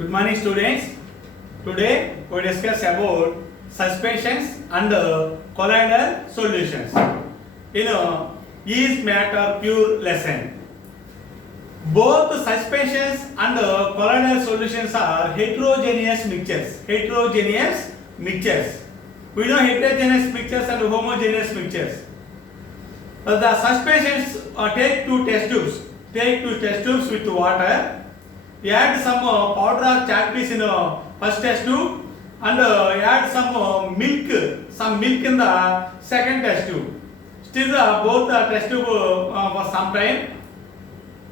Good morning, students. Today we discuss about suspensions and colloidal solutions. Is matter pure lesson. Both suspensions and colloidal solutions are heterogeneous mixtures. Heterogeneous mixtures. We know heterogeneous mixtures and homogeneous mixtures. The suspensions take two test tubes. Take two test tubes with water. Add some powder or chalk piece in first test tube and add some milk in the second test tube. Still both the test tube for some time.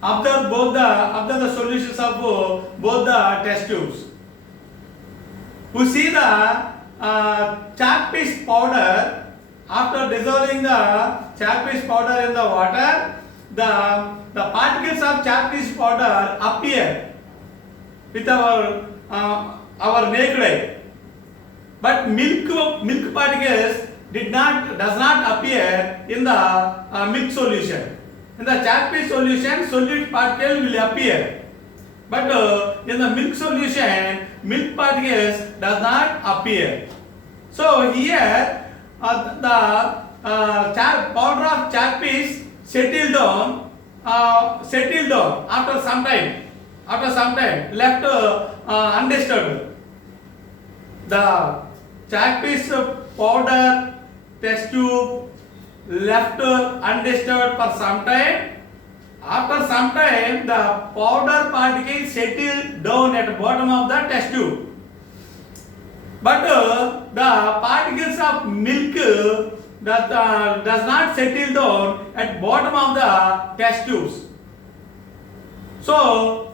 Observe the solutions of both the test tubes. We see the chalk piece powder. After dissolving the chalk piece powder in the water, the particles of chalk piece powder appear with our naked eye, but milk particles does not appear in the milk solution. In the chalk piece solution, solute particle will appear, but in the milk solution, milk particles does not appear. So here the powder of chalk piece settled down after some time left undisturbed. The chalk piece powder test tube left undisturbed for some time. After some time, the powder particles settle down at the bottom of the test tube. But the particles of milk does not settle down at bottom of the test tubes. So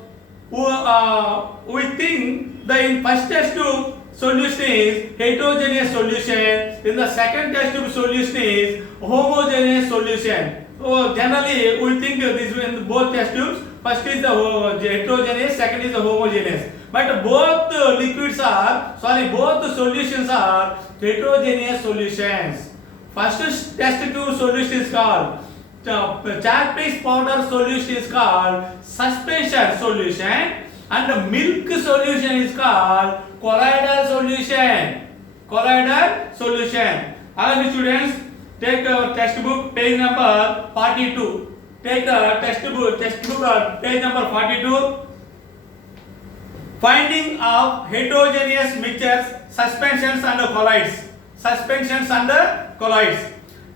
we think the in first test tube solution is heterogeneous solution. In the second test tube solution is homogeneous solution. So generally we think this in both test tubes. First is the heterogeneous, second is the homogeneous. But both solutions are heterogeneous solutions. First test tube solution is called chalk piece powder solution is called suspension solution, and the milk solution is called colloidal solution. Colloidal solution. All the students take our textbook page number 42. Take the textbook page number 42. Finding of heterogeneous mixtures, suspensions and colloids. Suspensions and colloids.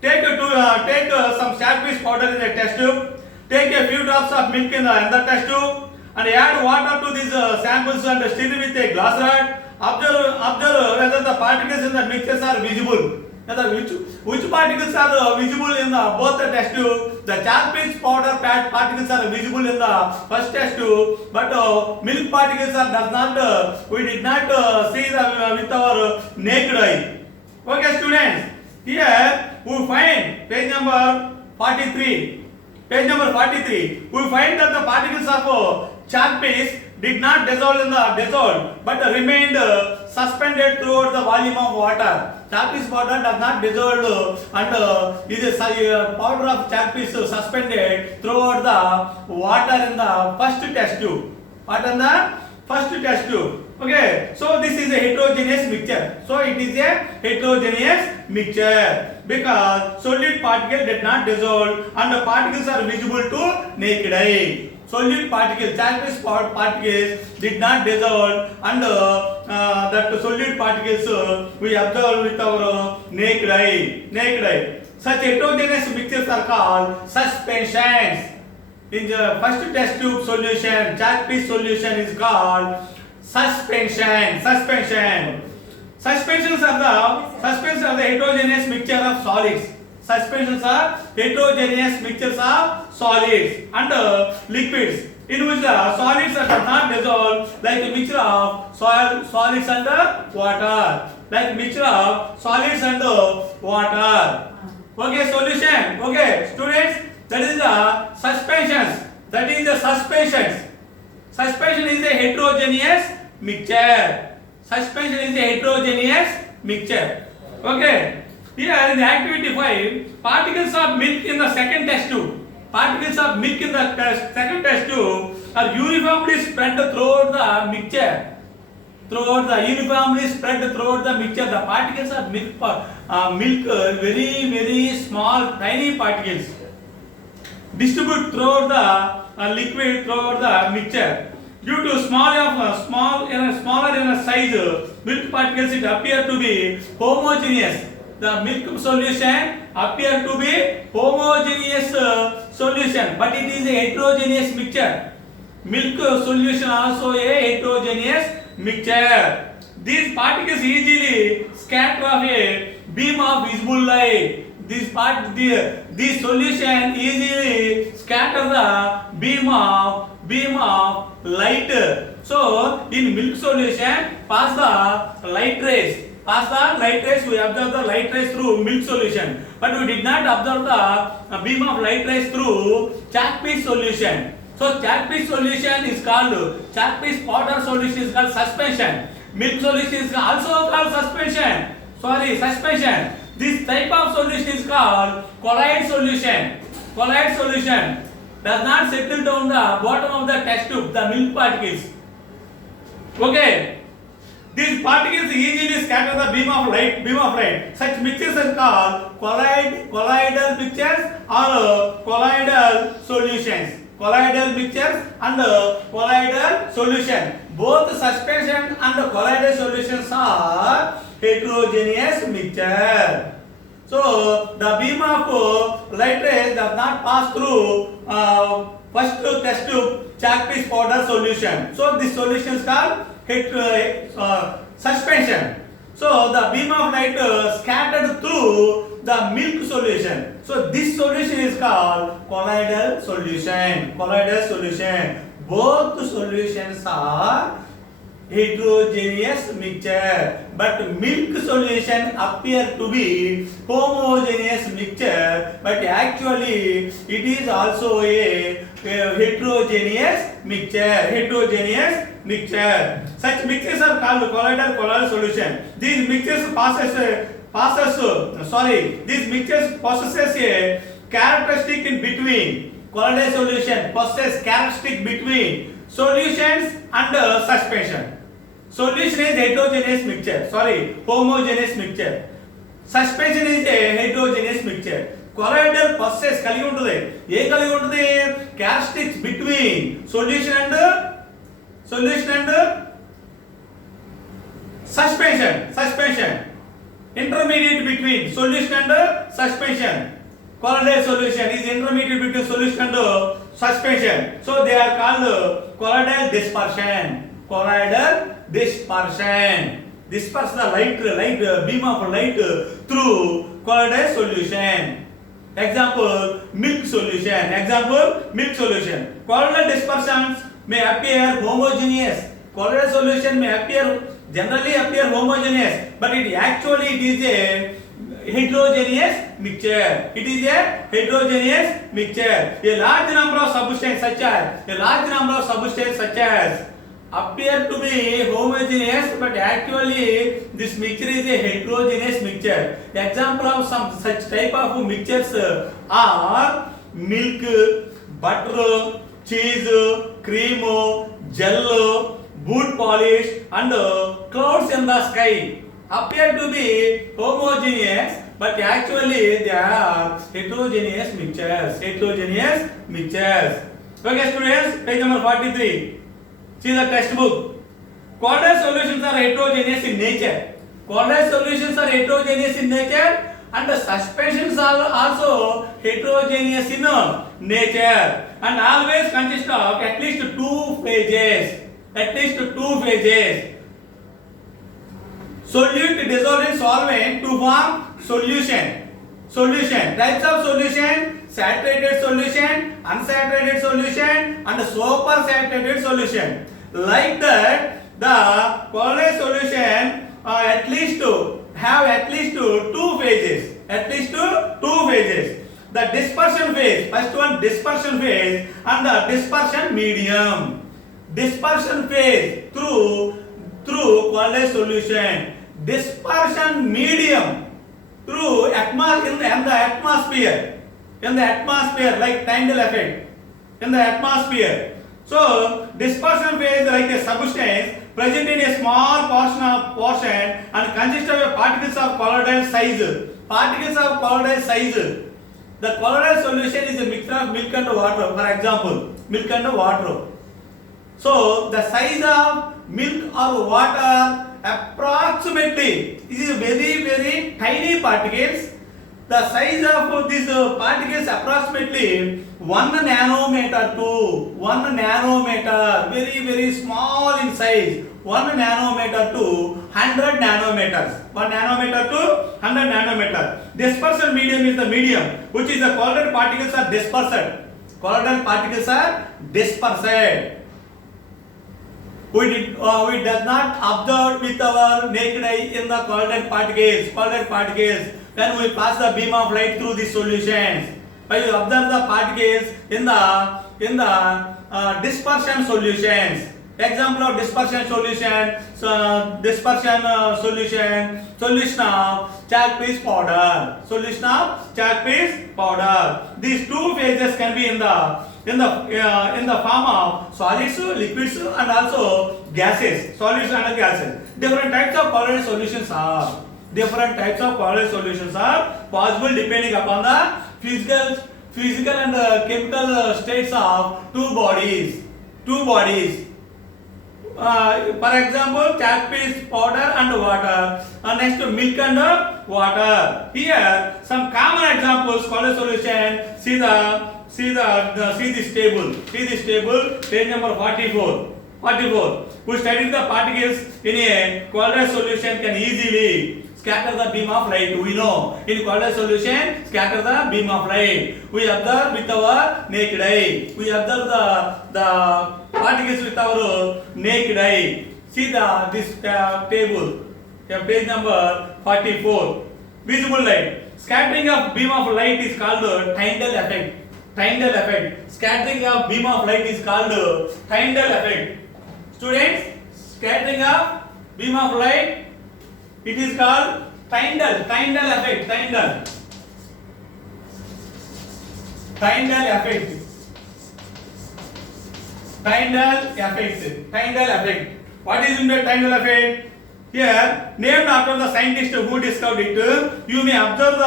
Take some chalk piece powder in the test tube. Take a few drops of milk in the other test tube and add water to these samples and stir with a glass rod. Observe whether the particles in the mixtures are visible. Which particles are visible in both the test tube? The chalk piece powder particles are visible in the first test tube, but milk particles we did not see with our naked eye. Okay, students. Here we find page number 43. Page number 43. We find that the particles of chalk piece did not dissolve but remained suspended throughout the volume of water. Chalk piece powder does not dissolve and is a powder of chalk piece suspended throughout the water in the first test tube. Water in the first test tube. Okay, so this is a heterogeneous mixture. So it is a heterogeneous mixture because solute particle did not dissolve and the particles are visible to naked eye. Solute particles, chalk piece particles did not dissolve and that solute particles we observe with our naked eye. Such heterogeneous mixtures are called suspensions. In the first test tube solution, chalk piece solution is called suspension. Suspensions are the heterogeneous mixture of solids. Suspensions are heterogeneous mixtures of solids and liquids in which the solids are not dissolved, like the mixture of solids and water. Like mixture of solids and water. Okay, solution. Okay, students, that is the suspensions. That is the suspensions. Suspension is a heterogeneous mixture. Suspension is a heterogeneous mixture. Okay. Here in the activity 5, particles of milk in the second test tube. particles of milk in the second test tube are uniformly spread throughout the mixture. Uniformly spread throughout the mixture. The particles of milk are very small, tiny particles distribute throughout the liquid throughout the mixture. Due to smaller in size, milk particles it appear to be homogeneous. The milk solution appear to be homogeneous solution, but it is a heterogeneous mixture. Milk solution also a heterogeneous mixture. These particles easily scatter of a beam of visible light. This solution easily scatter the beam of light. So in milk solution pass the light rays. We observe the light rays through milk solution, but we did not observe the beam of light rays through chalk piece solution. So chalk piece solution is called chalk piece powder solution is called suspension. Milk solution is also called suspension. This type of solution is called colloid solution. Colloid solution does not settle down the bottom of the test tube, the milk particles. Okay. These particles easily scatter the beam of light. Such mixtures are called colloidal mixtures or colloidal solutions. Colloidal mixtures and colloidal solution. Both suspension and colloidal solutions are heterogeneous mixture. So the beam of light rays does not pass through first test tube chalk piece powder solution. So this solution is called suspension. So the beam of light scattered through the milk solution. So this solution is called colloidal solution. Both solutions are heterogeneous mixture, but milk solution appear to be homogeneous mixture, but actually it is also a heterogeneous mixture. Such mixtures are called colloidal solution. These mixtures possesses a characteristic in between. Colloidal solution possesses characteristic between solutions and suspension. Solution is homogeneous mixture. Suspension is a heterogeneous mixture. Colloidal possesses characteristics between solution and suspension. Intermediate between solution and suspension. Colloidal solution is intermediate between solution and suspension. So they are called colloidal dispersion. Disperse the light beam of light through colloidal solution. Example milk solution. Colloidal dispersions may appear homogeneous. Colloidal solution may generally appear homogeneous, but it is a heterogeneous mixture. A large number of substances such as appear to be homogeneous, but actually this mixture is a heterogeneous mixture. The example of some such type of mixtures are milk, butter, cheese, cream, gel, boot polish and clouds in the sky. Appear to be homogeneous, but actually they are heterogeneous mixtures. Okay students, page number 43. See the textbook. Colloidal solutions are heterogeneous in nature. And the suspensions are also heterogeneous in nature and always consist of at least two phases. Solute dissolved in solvent to form solution. Types of solution: saturated solution, unsaturated solution and supersaturated solution. Like that, the colloidal solution have at least two phases. The dispersion phase, first one dispersion phase and the dispersion medium. Dispersion phase through colloidal solution. Dispersion medium through in the atmosphere. in the atmosphere, like Tyndall effect, in the atmosphere. So dispersion phase like a substance present in a small portion and consists of particles of colloidal size. Particles of colloidal size. The colloidal solution is a mixture of milk and water. For example, milk and water. So the size of milk or water approximately, this is very tiny particles. The size of these particles approximately 1 nanometer to 1 nanometer, very small in size. 1 nanometer to 100 nanometers. 1 nanometer to 100 nanometer. Dispersion medium is the medium which is the colloidal particles are dispersed. Colloidal particles are dispersed. We does not observe with our naked eye in the colloidal particles. Colloidal particles. When we pass the beam of light through these solutions, when you observe the particles in the dispersion solutions. Example of dispersion solution. Solution of chalk paste powder. Solution of chalk paste powder. These two phases can be in the form of solids, liquids, and also gases. Solids and gases. Different types of colloidal solutions are. Different types of colloidal solutions are possible depending upon the physical and chemical states of two bodies. For example, chalk paste powder and water. Next, milk and water. Here, some common examples colloidal solution. See this table. Page number 44. Who studied the particles in a colloidal solution can easily scatter the beam of light. We know in colloidal solution scatter the beam of light. We observe with our naked eye. We observe the particles with our naked eye. See this table. Page number 44. Visible light. Scattering of beam of light is called Tyndall effect. Tyndall effect. Scattering of beam of light is called Tyndall effect. Students, scattering of beam of light, it is called Tyndall effect. Tyndall effect. What is in the Tyndall effect? Here, named after the scientist who discovered it, you may observe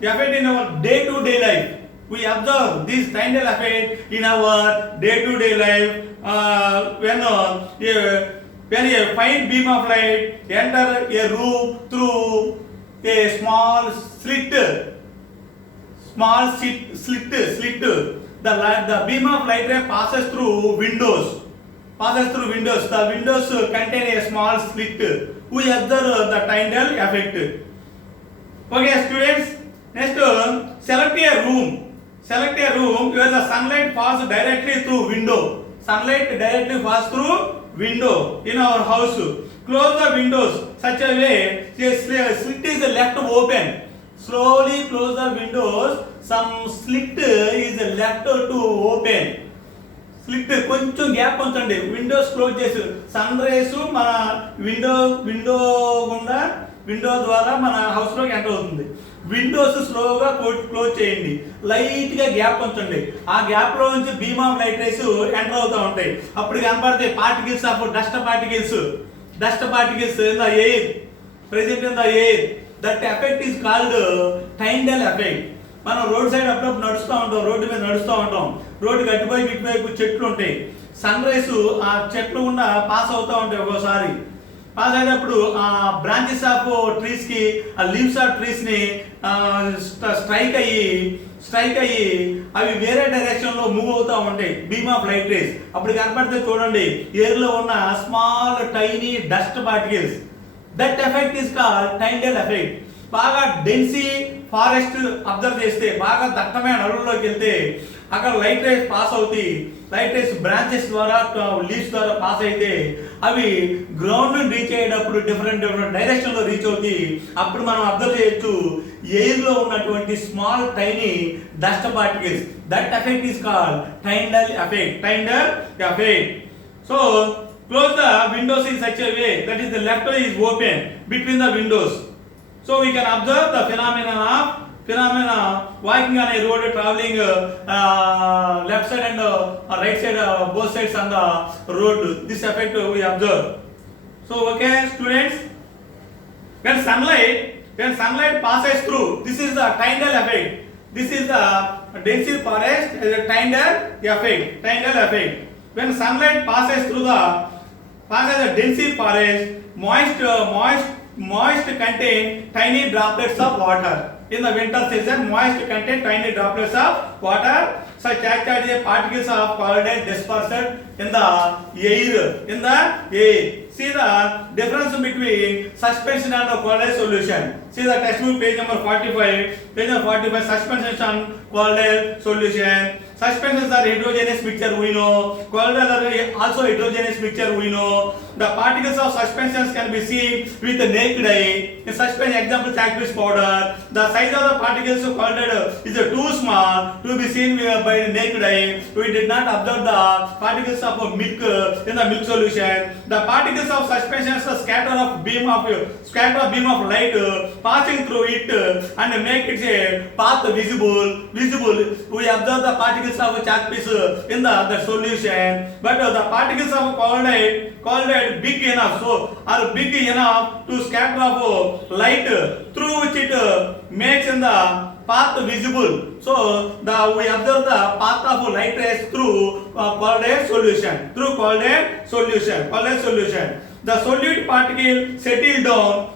the effect in our day-to-day life. We observe this Tyndall effect in our day-to-day life when a faint beam of light enter a room through a small slit. The beam of light ray passes through windows. The windows contain a small slit. We observe the Tyndall effect. Okay, students. Next, select a room where the sunlight passes directly through window. Sunlight directly passes through window in our house. Close the windows such a way a slit is left open. Slowly close the windows. Some slit is left to open. Slit కొంచెం gap ఉంచండి. Windows close చేసి sun rays మన window ద్వారా మన house లోకి enter అవుతుంది. Windows స్లోగా close చేయండి. లైట్ గా గ్యాప్ ఉంచండి. ఆ గ్యాప్ లో నుంచి beam of light rays enter అవుతూ ఉంటాయి. అప్పుడు కనపడతాయి particles of dust particles in the air, present in the air. That effect is called Tyndall effect. మనం రోడ్ సైడ్ అప్పుడప్పుడు రోడ్డు మీద నడుస్తూ ఉంటాం. రోడ్డు అటువైపు ఇటువైపు చెట్లు ఉంటాయి. సన్ రైస్ ఆ చెట్లు గుండా పాస్ అవుతూ ఉంటాయి. ఒక్కోసారి పాస్ అయినప్పుడు ఆ బ్రాంచెస్ ఆఫ్ ట్రీస్ కి ఆ లీవ్స్ ఆఫ్ ట్రీస్ ని స్ట్రైక్ అయ్యి అవి వేరే డైరెక్షన్ లో మూవ్ అవుతూ ఉంటాయి. బీమ్ ఆఫ్ లైట్ రేస్ అప్పుడు కనపడితే చూడండి ఎయిర్ లో ఉన్న small tiny dust particles. That effect is called Tyndall effect. బాగా డెన్సీ ఫారెస్ట్ అబ్జర్వ్ చేస్తే, బాగా దట్టమైన అడవుల్లోకి వెళ్తే అక్కడ లైట్ రేస్ పాస్ అవుతాయి. లైట్ రేస్ బ్రాంచెస్ ద్వారా లీవ్స్ ద్వారా పాస్ అయితే అవి గ్రౌండ్ రీచ్ అయ్యేటప్పుడు డిఫరెంట్ డైరెక్షన్ లో రీచ్ అవుతాయి. అప్పుడు మనం అబ్జర్వ్ చేయొచ్చు ఎయిర్ లో ఉన్నటువంటి small tiny dust particles. That effect is called Tyndall effect. So close the windows in such a way that is the left eye is open between the windows. So we can observe the phenomenon of Phenomena walking on a road, traveling left side and right side, both sides on the road. This effect we observe. So okay, students, when sunlight passes through, this is the Tyndall effect. This is the dense forest as a Tyndall effect. Tyndall effect. When sunlight passes through the dense forest, moist contain tiny droplets of water. In the winter season, moist contain tiny droplets of water, such as particles of called as dispersed in the air. See the difference between suspension and colloidal solution. See the textbook page number 45. Page number 45, suspension and colloidal solution. Suspensions are heterogeneous mixture, we know. Colloidal are also heterogeneous mixture, we know. The particles of suspensions can be seen with the naked eye. In suspension, example, chalk-based powder. The size of the particles of colloid is too small to be seen by the naked eye. We did not observe the particles of milk in the milk solution. The particles of suspensions scatter a beam of light passing through it and make its path visible. We observe the particles of chalk piece in the solution, but the particles of colloid big enough, are big enough to scatter of light through which it makes in the path visible. So we observe the path of light rays through colloid solution. The solute particle settle down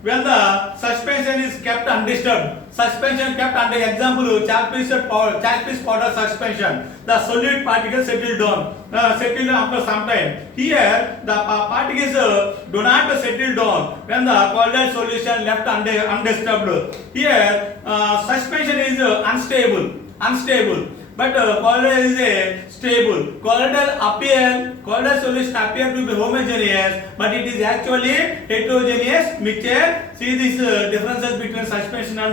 when the suspension is kept undisturbed. Suspension kept under example chalk-based powder suspension. The solute particles settle down after some time. Here the particles do not settle down when the colloidal solution left undisturbed. Here suspension is unstable. But colloid is stable. Colloidal solution appear to be homogeneous, but it is actually heterogeneous mixture. See these differences between suspension and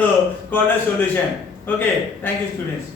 colloidal solution. Okay, thank you, students.